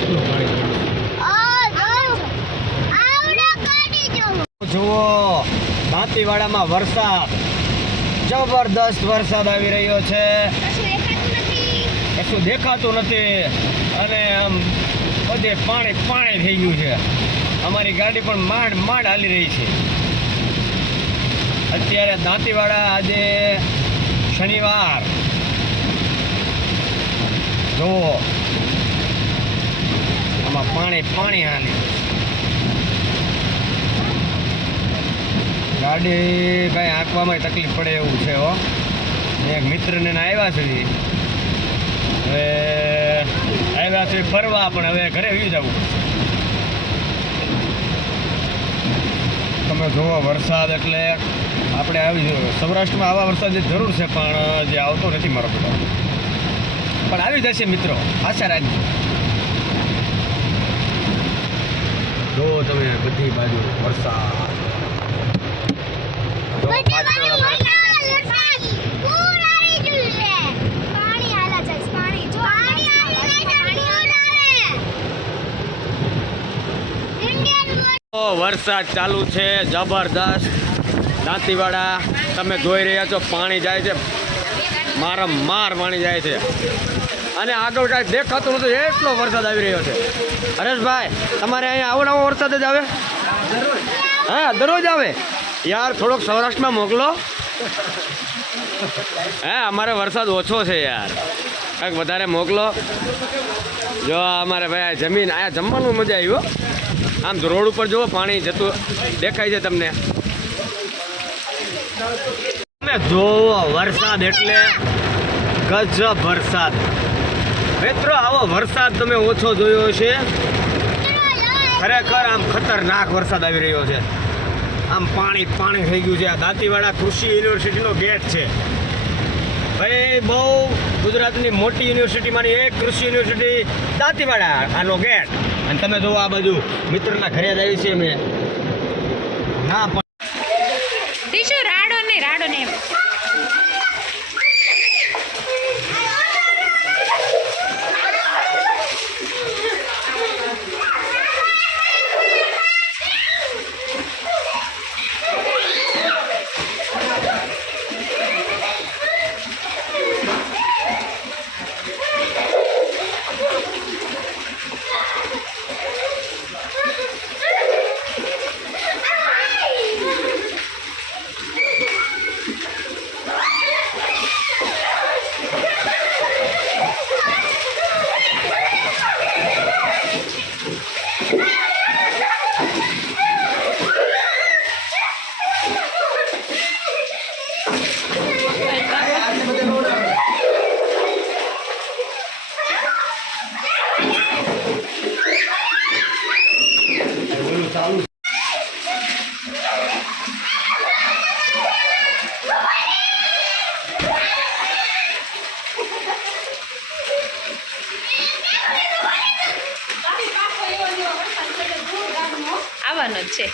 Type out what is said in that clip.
કેટલું વરસાદ. જબરદસ્ત વરસાદ આવી રહ્યો છે. કશું દેખાતું નથી. અને આમ બધે પાણી પાણી થઈ ગયું છે. અમારી ગાડી પણ માંડ માંડ હાલી રહી છે. અત્યારે દાંતીવાડા આજે શનિવાર. જુઓ આમાં પાણી પાણી હાલી ગાડી કાંઈ આંકવામાં તકલીફ પડે એવું છે, હો. એક મિત્રને આવ્યા છે હવે આવ્યા છે ફરવા, પણ હવે ઘરે વી જવું તમે જુઓ વરસાદ એટલે આપણે આવી સૌરાષ્ટ્રમાં આવા વરસાદની જરૂર છે, પણ જે આવતો નથી મારો બેટો. પણ આવી જશે મિત્રો, આશા રાખજો. જુઓ તમે બધી બાજુ વરસાદ. વરસાદ ચાલુ છે જબરદસ્ત. દાંતીવાડા તમે જોઈ રહ્યા છો પાણી જાય છે. મારા માર પાણી જાય છે. અને આગળ કાંઈ દેખાતું નથી. એટલો વરસાદ આવી રહ્યો છે. હરેશભાઈ, તમારે અહીંયા આવો નવો વરસાદ જ આવે? હા, દરરોજ આવે? યાર, થોડોક સૌરાષ્ટ્રમાં મોકલો. હા, અમારે વરસાદ ઓછો છે યાર. કંઈક વધારે મોકલો. જો, અમારે ભાઈ જમીન આયા જમવાનું મજા આવ્યો આમ રોડ ઉપર જુઓ, પાણી જતું દેખાય છે તમને. તમે જોવો વરસાદ એટલે ગજબ વરસાદ. મિત્રો, આવો વરસાદ તમે ઓછો જોયો છે ખરેખર આમ ખતરનાક વરસાદ આવી રહ્યો છે. આમ પાણી પાણી થઈ ગયું છે. આ દાંતીવાડા કૃષિ યુનિવર્સિટીનો ગેટ છે. ભાઈ, બહુ ગુજરાતની મોટી યુનિવર્સિટીમાંની એક કૃષિ યુનિવર્સિટી, દાંતીવાડા, આનો ગેટ. અને તમે જુઓ આ બાજુ, મિત્રના ઘરે જ આવી છે મેં ના lunch.